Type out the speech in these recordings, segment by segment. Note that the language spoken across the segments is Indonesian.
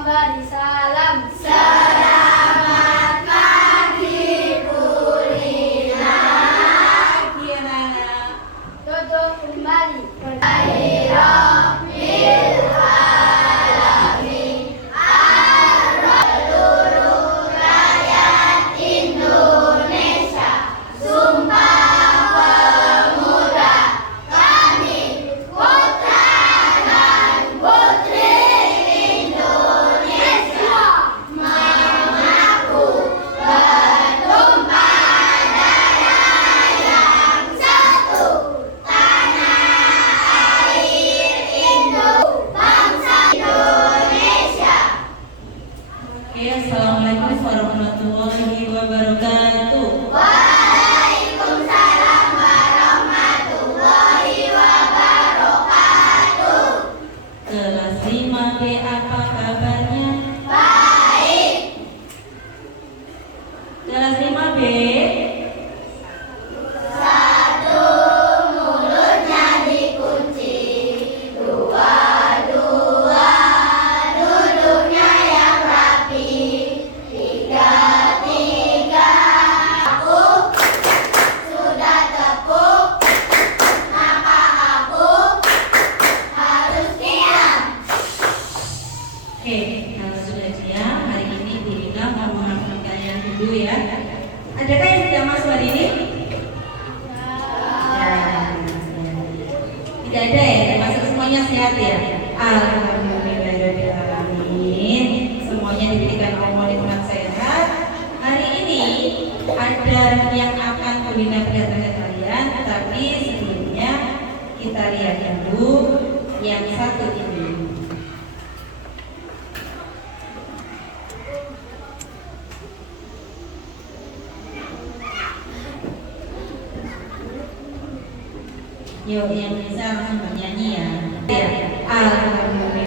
memberi salam. Selamat pagi Pulina. Pagi anak-anak. Duduk kembali. Rabbil alamin. Seluruh rakyat Indonesia. Sumpah Pemuda. Kami putra dan putri Indonesia mengaku bertumpah darah yang satu, tanah air Indo, bangsa Indonesia. Oke, assalamualaikum warahmatullahi wabarakatuh. Waalaikumsalam warahmatullahi wabarakatuh. Kelas 5B apa kabarnya? Baik. Kelas 5B. Satu, mulutnya dikunci. Dua, duduknya yang rapi. Tiga, aku sudah tepuk. Maka aku harus diam. Oke, kalau sudah diam, hari ini Bu Lina mau memaafkan kalian dulu ya. Adakah yang sudah masuk hari ini? Ya. Tidak ada ya, masuk semuanya sehat ya. Alhamdulillahirobbilalamin. Semuanya diberikan Allah nikmat sehat. Hari ini ada yang akan Bu Lina perlihatkan ke kalian, tapi sebelumnya kita lihat dulu yang satu ini. Yuk, yang bisa langsung bernyanyi ya. Alhamdulillah.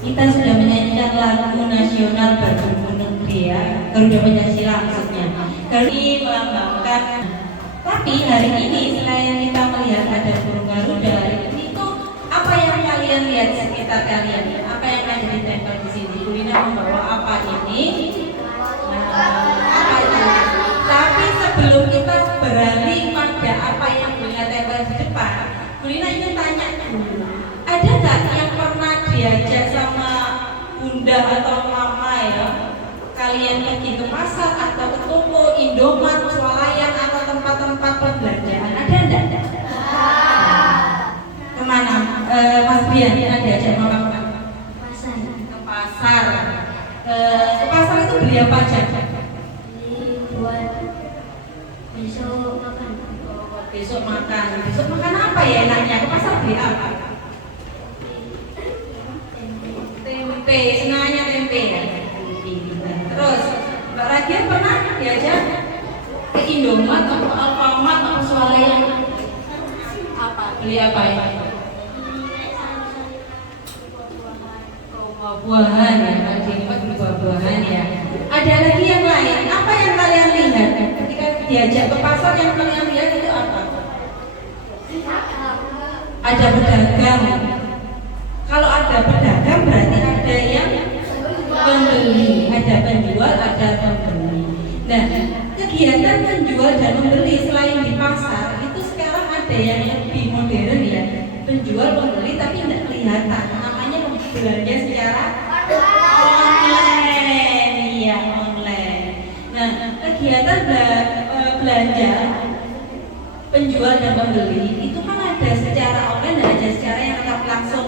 Kita sudah menyanyikan lagu nasional bergumul negeri ya, Garuda Pancasila maksudnya. Kali melambangkan. Tapi hari ini selain kita melihat ada burung Garuda, ini tuh apa yang kalian lihat di sekitar kalian? Apa yang ada di tempel di sini? Bu Lina membawa apa ini? Apa itu? Tapi sebelum kita beralih pada apa yang Bu Lina tempel di depan, Bu Lina ingin tanya dulu, ada nggak yang pernah diajak sama bunda atau mama ya, kalian pergi ke pasar atau ke toko Indomaret, swalayan atau tempat-tempat perbelanjaan? Ada enggak? Kemana? Mas Brian ada diajak mama kemana? Pasar. Ke pasar. Ke pasar itu beli apa aja? Buat besok makan. Besok makan. Besok makan apa ya enaknya? Ke pasar beli apa? Tempe, senangnya tempe ya. Terus Mbak Radia pernah diajak ke Indomaret atau Alfamart atau swalayan? Apa? Beli apa ya? Buah-buahan ya, kalau di Indomaret beli buah-buahan ya. Ada lagi yang lain? Apa yang kalian lihat ketika diajak ke pasar? Yang kalian lihat itu apa? Ada pedagang. Kalau ada pedagang berarti ada yang pembeli, ada penjual, ada pembeli. Nah, kegiatan menjual dan membeli selain di pasar itu sekarang ada yang lebih modern ya, penjual pembeli tapi tidak kelihatan. Namanya belanja secara online, iya online. Nah, kegiatan belanja penjual dan pembeli itu kan ada secara online dan ada secara yang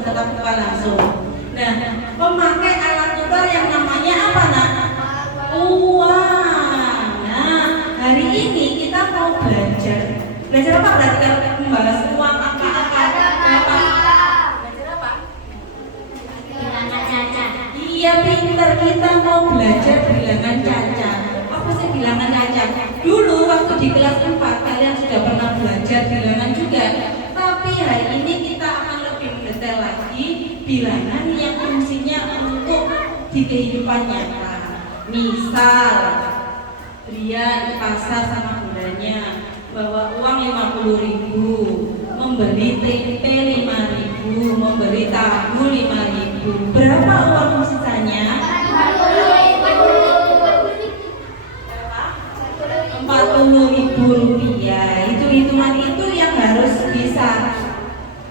tetap muka langsung. Nah, memakai alat tukar yang namanya apa nak? Uang. Nah, hari ini kita mau belajar apa berarti kalau membahas uang apa? Belajar apa? Bilangan caca. Iya pinter, kita mau belajar bilangan caca. Apa sih bilangan caca? Dulu waktu di kelas 4 kalian sudah pernah belajar bilangan juga. Tapi hari ini kita akan lebih mendetail lagi bilangan yang fungsinya untuk di kehidupan nyata. Misal Brian ke pasar sama bundanya, bawa uang 50.000, membeli tempe 5.000, membeli tahu 5.000. Berapa uang sisanya? 40.000 rupiah. Itu hitungan itu yang harus bisa.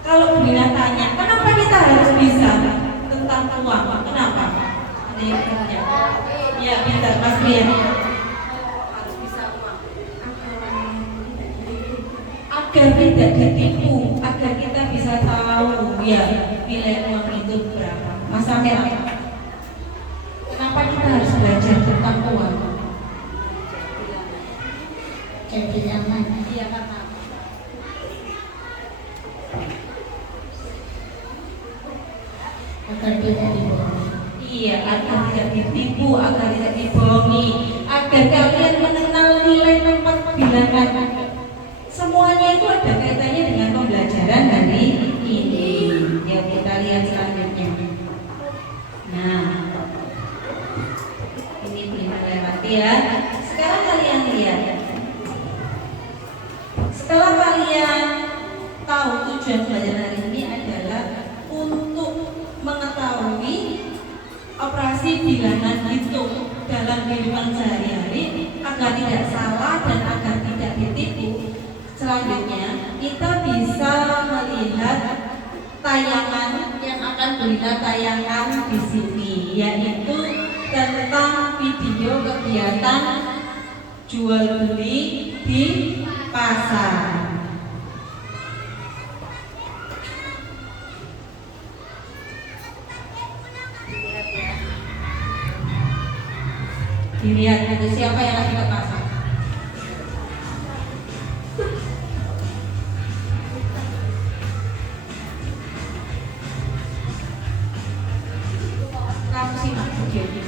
Kalau Bunda tanya, kenapa kita harus bisa tentang uang? Kenapa? Ada yang tanya? Ya, pintar Mas Rian. Harus bisa uang. Agar tidak ditipu, agar kita bisa tahu ya nilai uang itu berapa. Mas Amir, kenapa kita harus belajar tentang uang? Jadi zaman. Iya, karena Agar tidak dibohongi. iya, agar tidak ditipu, agar tidak dibohongi, agar kalian mengenal nilai tempat bilangan. Semuanya itu ada kaitannya dengan pembelajaran hari ini. Ya, kita lihat selanjutnya. Nah, ini belum melewati ya. Sekarang kalian lihat. Setelah kalian tahu tujuan belajar hari ini adalah untuk mengetahui operasi bilangan hitung dalam kehidupan sehari-hari agar tidak salah dan agar tidak ditipu. Selanjutnya kita bisa melihat tayangan yang akan Bunda tayangan di sini, yaitu tentang video kegiatan jual beli di pasar. Dilihat itu siapa yang lagi ke pasar. Kamu simak videonya.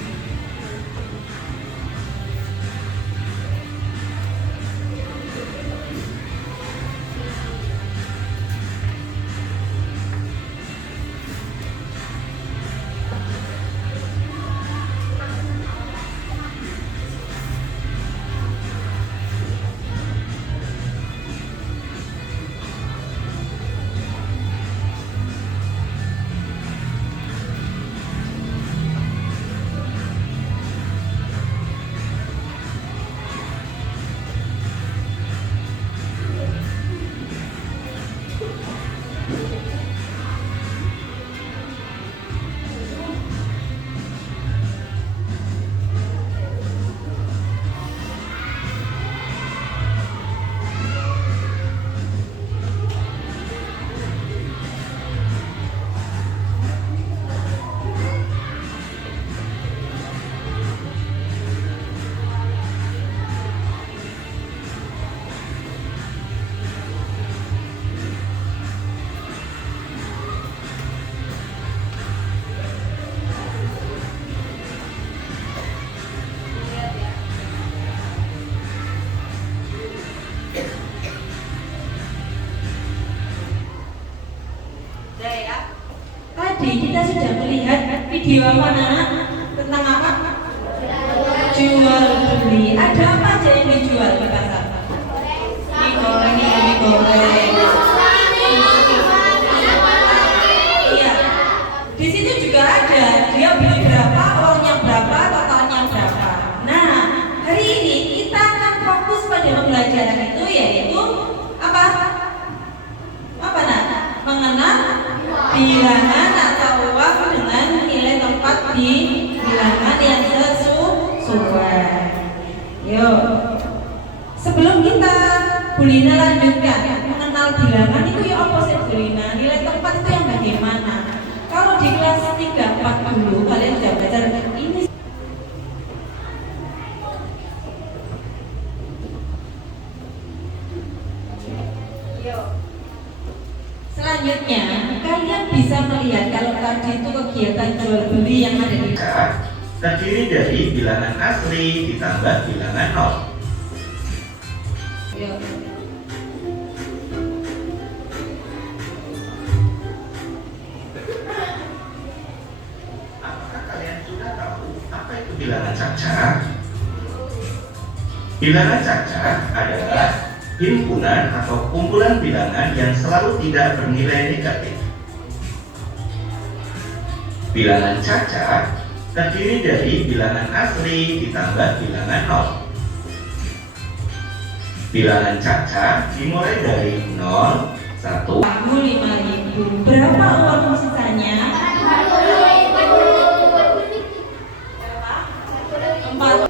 Tadi kita sudah melihat video apa Nana? Tentang apa? Jual beli. Ada apa aja yang dijual di pasar? Mie goreng, mie goreng. Iya. Di situ juga ada dia beli berapa, uangnya berapa, totalnya berapa. Nah, hari ini kita akan fokus pada pembelajaran itu, yaitu apa? Apa Nana? Mengenal bilangan atau uang dengan nilai tempat di bilangan yang sesuai. Yuk, sebelum kita Bulina lanjutkan mengenal bilangan itu ya apa sih Bulina? Nilai tempat itu yang bagaimana? Kalau di kelas 3, 4 dulu kalian sudah belajar ini. Selanjutnya, kalian bisa melihat kalau tadi itu kegiatan jual beli yang ada di terdiri dari bilangan asli ditambah bilangan nol. Yuk. Apakah kalian sudah tahu apa itu bilangan cacat? Bilangan cacat adalah himpunan atau kumpulan bilangan yang selalu tidak bernilai negatif. Bilangan caca terdiri dari bilangan asli ditambah bilangan nol. Bilangan caca dimulai dari 0, 1, 5.000. Berapa uang sisanya? 4.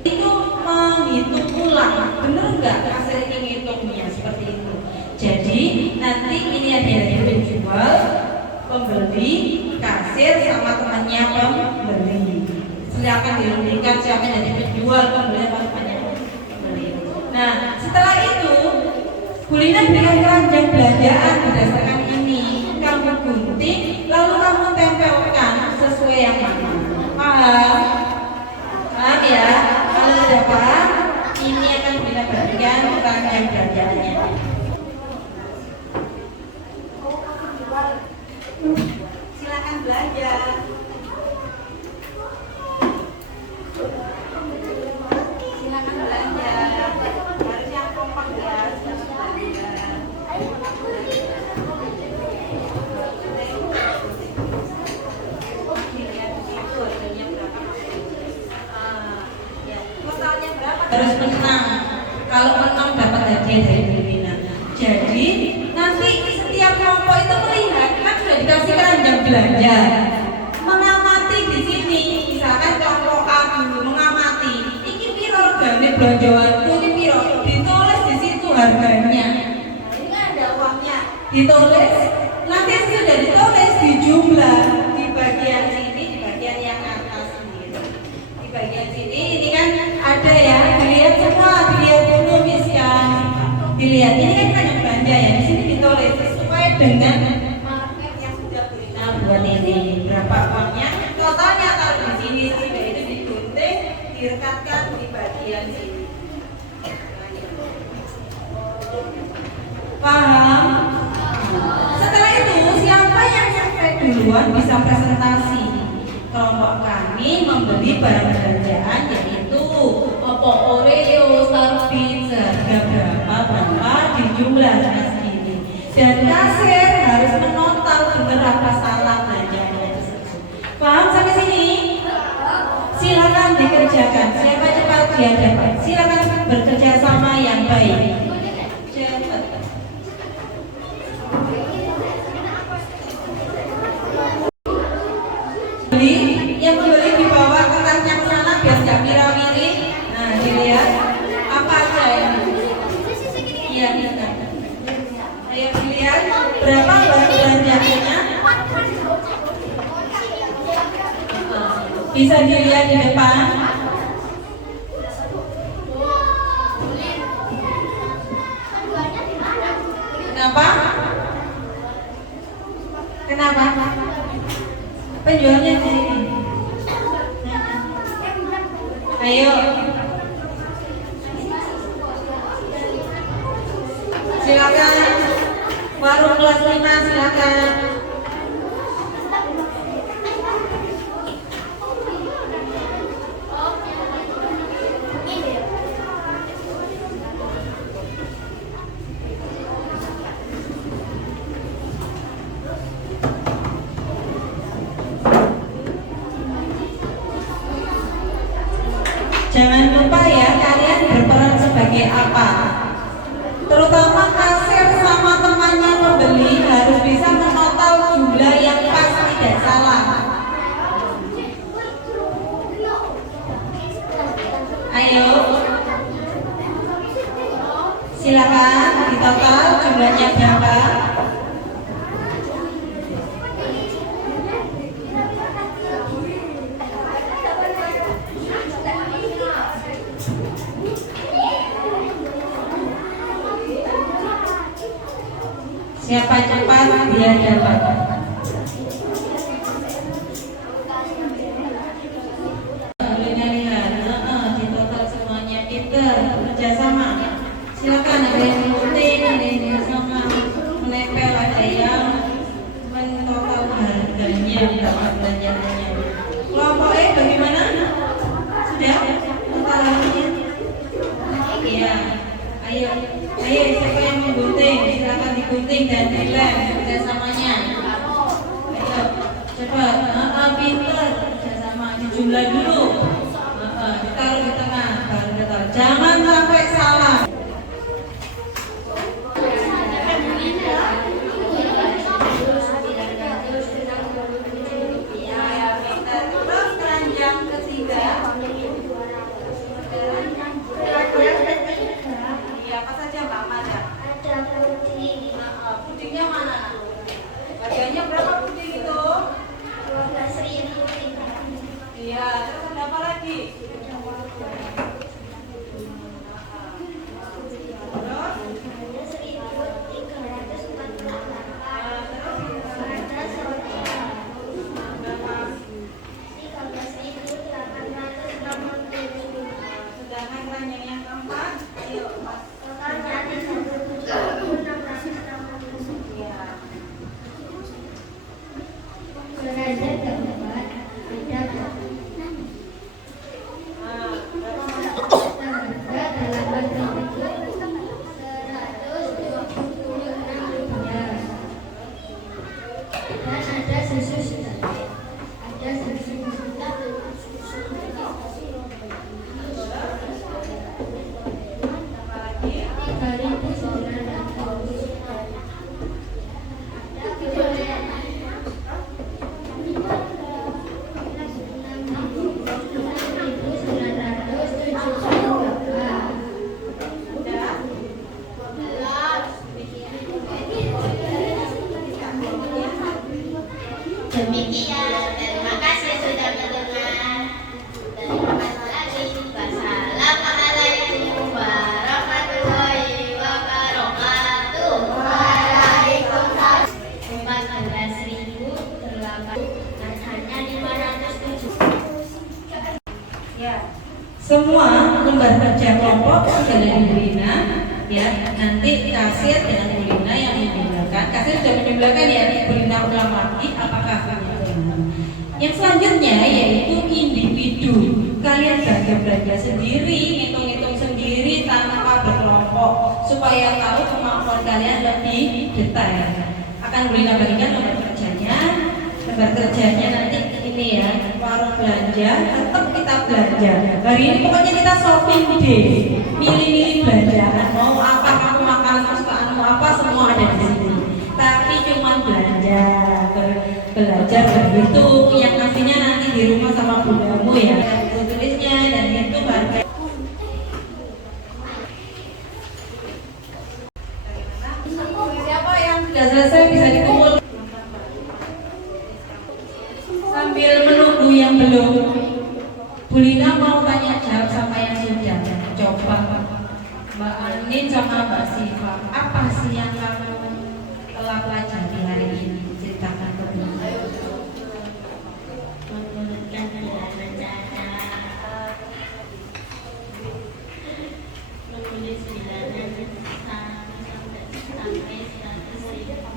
Itu menghitung ulang, bener nggak kasih ngitungnya seperti itu? Jadi nanti ini ada yang penjual, pembeli, kasir sama temannya pembeli. Silakan dihentikan siapa yang jadi penjual, pembeli apa temannya pembeli. Nah setelah itu Bu Lina berikan keranjang belanjaan berdasarkan ini. Kamu gunting lalu kamu tempelkan sesuai yang mana. Paham? Paham ya? Kalau sudah paham, ini akan kita berikan keranjang belanjaannya. Silakan belanja. Silakan belanja. Harus yang kompak ya. Silakan belanja. Dilihat di situ harganya berapa. Ya, totalnya berapa? Harus menang. Kalau menang dapat hadiah dari Bu Lina. Jadi nanti setiap kelompok itu melihat kan sudah dikasih keranjang belanja, mengamati di sini. Misalkan kelompok A dulu mengamati, ini piro regane belanjaanku, ini piro, ditulis di situ harganya. Ini kan ada uangnya, ditulis. Nanti sudah ditulis di jumlah di bagian sini, di bagian yang atas ini. Di bagian sini ini kan ada ya, dilihat semua, dilihat dulu miskan. Dilihat ini kan keranjang belanja ya, di sini ditulis sesuai dengan market yang sudah Bu Lina buat ini. Berapa uangnya? Totalnya taruh di sini, sehingga itu digunting, direkatkan di bagian sini. Paham? Setelah itu siapa yang sampai duluan bisa presentasi. Kelompok kami membeli barang belanjaan yaitu Oppo Oreo, Starbeats, harga berapa di jumlah segini. Dan kasir harus menotal benar apa salah belanjanya tersebut. Paham sampai sini? Silakan dikerjakan. Siapa cepat dia dapat. Silakan bekerja sama yang baik. Cepat. Yang membeli dibawa ke tas yang sana biar nggak mirawiri. Nah dilihat apa aja yang iya bisa. Ayo dilihat berapa barang belanjanya. Bisa dilihat di depan. Kenapa? Kenapa? Penjualnya di sini. Ayo. Silakan. Warung kelas 5 silakan. Jangan lupa ya kalian berperan sebagai apa. Terutama kasir sama temannya pembeli harus bisa menotal jumlah yang pas tidak salah. Ayo. Silakan ditotal jumlahnya berapa. Siapa cepat dia dapat. Bolehnya lihat, di total semuanya pinter, kerjasama. Silakan ada yang gunting, ada yang sama menempel, ada yang mentotal harganya berapa belanjaannya. Kelompok E bagaimana? Sudah total harganya? Ya, semua lembar kerja kelompok sudah dibina, ya. Nanti kasir dengan Bulina yang menjumlahkan. Kasir sudah menjumlahkan ya, Bulina ulang lagi apakah benar. Yang selanjutnya yaitu individu. Kalian belajar sendiri, hitung-hitung sendiri tanpa berkelompok supaya tahu kemampuan kalian lebih detail. Akan Bulina bagikan lembar kerjanya. Lembar kerjanya nanti ini ya, warung belanja, tetap kita belanja. Hari ini pokoknya kita shopping day, milih-milih belanjaan. Mau apa kamu makan kesukaanmu apa semua ada di sini. Tapi cuma belanja, belajar berhitung. Yang ngasihnya nanti di rumah sama bundamu ya. Tulisnya dan hitung harga. Siapa yang sudah selesai bisa dikumpul. Sambil menunggu yang belum, Bulina mau tanya jawab sama yang sudah. Coba Mbak Anin sama Mbak Siva, apa sih yang kamu telah pelajari hari ini? Ceritakan ke Bulina. Menurunkan bencana, menulis bilangan sampai 100.000,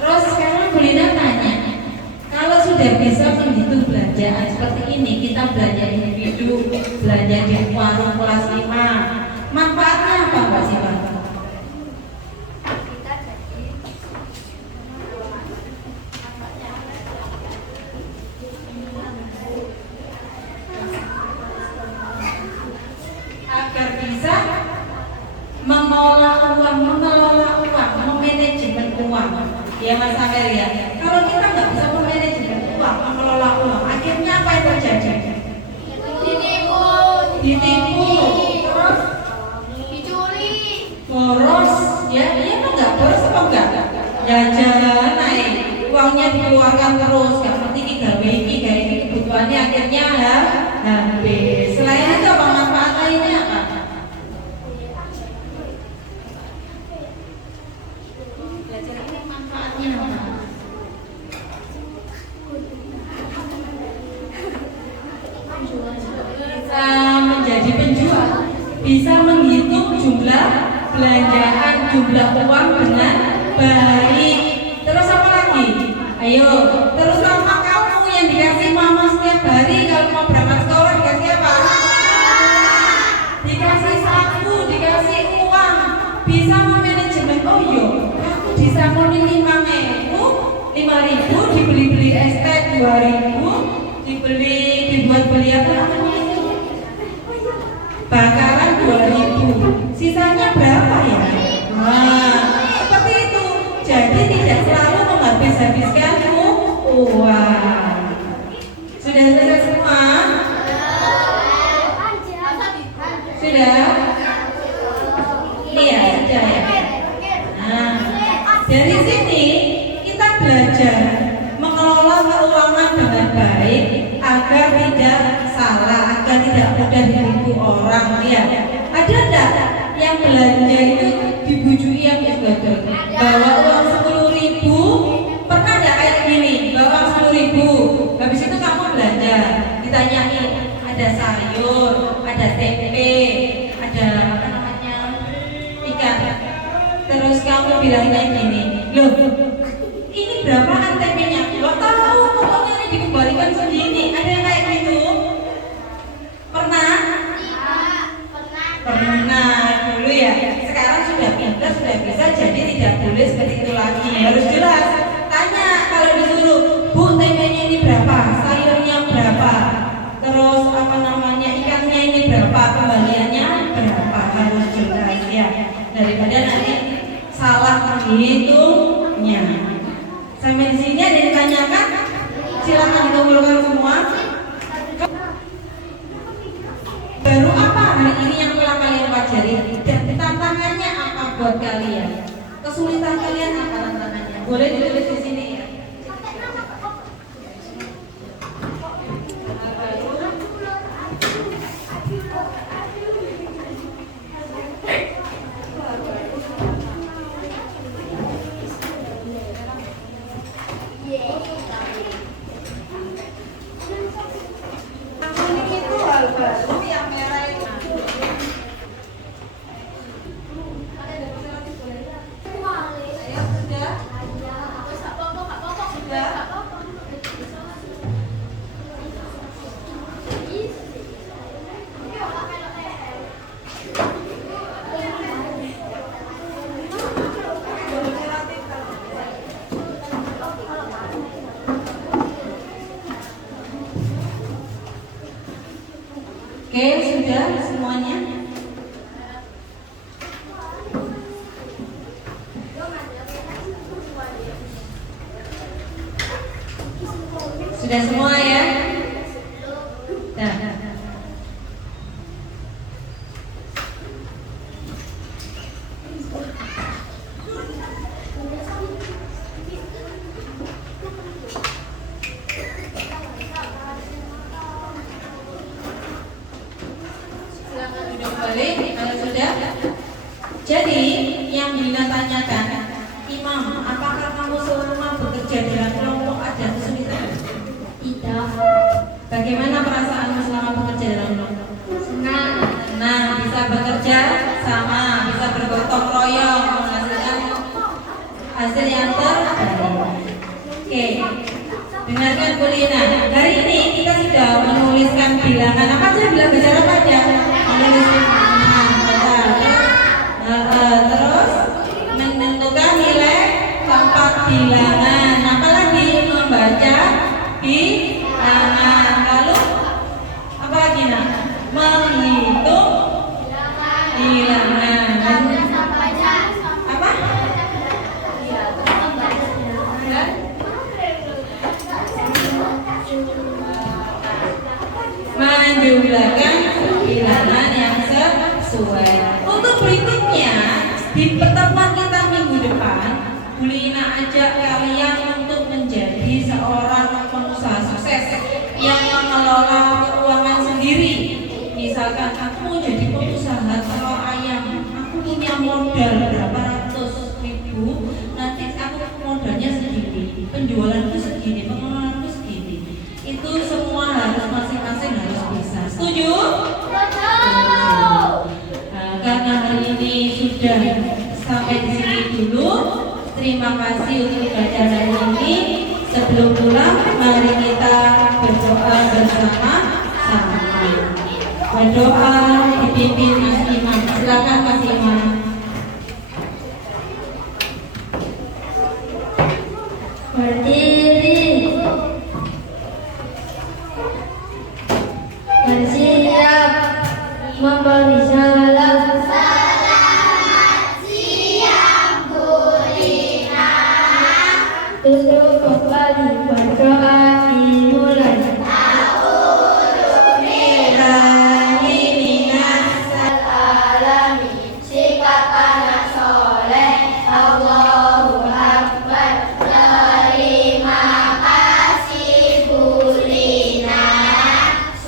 Terus sekarang Bulina tanya, kalau sudah bisa menghitung belanjaan seperti ini, kita belanja individu, belanja di warung kelas 5, manfaatnya apa Mbak Siva? Agar bisa mengelola uang, memanajemen uang. Ya Mas Amir ya. Kalau kita nggak bisa memanajemen uang, mengelola uang, akhirnya apa yang terjadi? Ditipu, terus Dicuri. boros, ya nggak boros apa enggak? Jajan naik, uangnya dikeluarkan terus, nggak ngerti ini kebutuhannya akhirnya habis. Selain itu apa manfaat lainnya apa? Belajar ini manfaatnya apa? Bisa menjadi penjual, bisa menghitung jumlah belanjaan, jumlah uang dengan baik. Terus apa lagi? Ayo, terutama kamu yang dikasih mama setiap hari kalau mau berangkat sekolah dikasih apa? Dikasih saku, dikasih uang, bisa memanajemen. Oh yo, aku disamoni 5.000 dibeli es teh 2.000, dibuat beli apa namanya? Bakaran 2.000, sisanya berapa ya? Nah, seperti itu. Jadi tidak selalu menghabis-habiskan uang. Sudah selesai semua? Sudah? Iya, sudah ya. Nah, dari sini kita belajar mengelola keuangan dengan baik agar tidak salah, agar tidak mudah ditipu orang. Ya, ada enggak yang belanja itu dibujui yang betul? Bawa uang 10.000, pernah enggak kayak gini? Bawa 10.000, habis itu kamu belanja, ditanyain ada sayur, ada tempe, ada apa namanya ikan. Terus kamu bilangnya gini, loh ini berapaan tempenya? Lo tahu pokoknya ini dikembalikan sendiri. Ada yang kayak gitu? Pernah? Pernah dulu ya. Sekarang sudah pintar, sudah bisa, jadi tidak boleh seperti itu lagi. Harus jelas. Tanya kalau disuruh, Bu tempenya ini berapa? Sayurnya berapa? Terus apa namanya ikannya ini berapa? Kembaliannya berapa? Harus jelas ya. Daripada nanti salah menghitungnya. Sampai di sini ada yang ditanyakan? Silakan dikumpulkan semua. Baru apa hari ini yang telah kalian pelajari? Dan tantangannya apa buat kalian? Kesulitan kalian apa tantangannya? Boleh ditulis di sini ya. Sudah semua ya? Nah. Silakan duduk balik kalau sudah. Jadi yang Dina tanyakan, Imam, apakah kamu selama bekerja dalam kelompok ada kesulitan? Tidak. Bagaimana perasaanmu selama bekerja dalam kelompok? Senang. Nah, bisa bekerja sama, bisa bergotong royong, menghasilkan hasil yang terbaik. Oke, dengarkan Bu Lina. Hari ini kita sudah menuliskan bilangan. Apa aja bilang bicara apa aja? Menuliskan terus menentukan nilai tempat bilangan. Apalagi membaca bilangan. Lalu apa lagi nak? Menghitung bilangan. Apa? Menjumlahkan bilangan yang sesuai. Untuk berikutnya di pertemuan kita minggu depan, Bu Lina ajak kalian untuk menjadi seorang pengusaha sukses yang mengelola keuangan sendiri. Misalkan aku mau jadi pengusaha telur ayam, aku punya modal berapa ratus ribu, nanti aku modalnya segini, penjualanku segini, pengeluaranku segini. Itu semua harus masing-masing harus bisa. Setuju? Karena hari ini sudah sampai di sini dulu. Terima kasih untuk belajar hari ini. Sebelum pulang, mari kita berdoa bersama-sama. Berdoa dipimpin Mas Imam. Silakan Mas Imam. Berdiri. Bersiap memberi salam. Duduk kembali, berdoa dimulai. Sikap anak soleh. Allahu Akbar. Terima kasih Bu Lina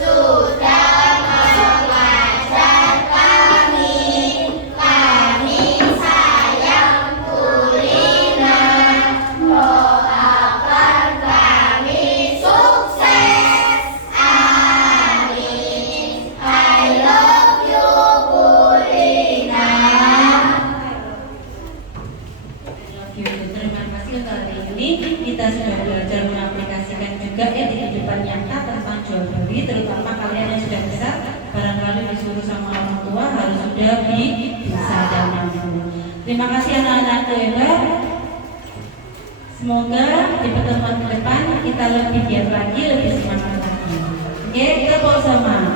sudah mengajar kami. Kami sayang Bu Lina. Doakan kami sukses. Amin. I love you Bu Lina. Terima kasih untuk hari ini. Kita sudah belajar mengaplikasikan juga ya di kehidupan nyata tentang jual beli, terutama kalian yang sudah besar, barangkali disuruh sama orang tua harus sudah bisa dan mampu. Terima kasih anak-anak hebat. Semoga di pertemuan ke depan kita lebih giat lagi, lebih semangat lagi. Oke, kita bersama.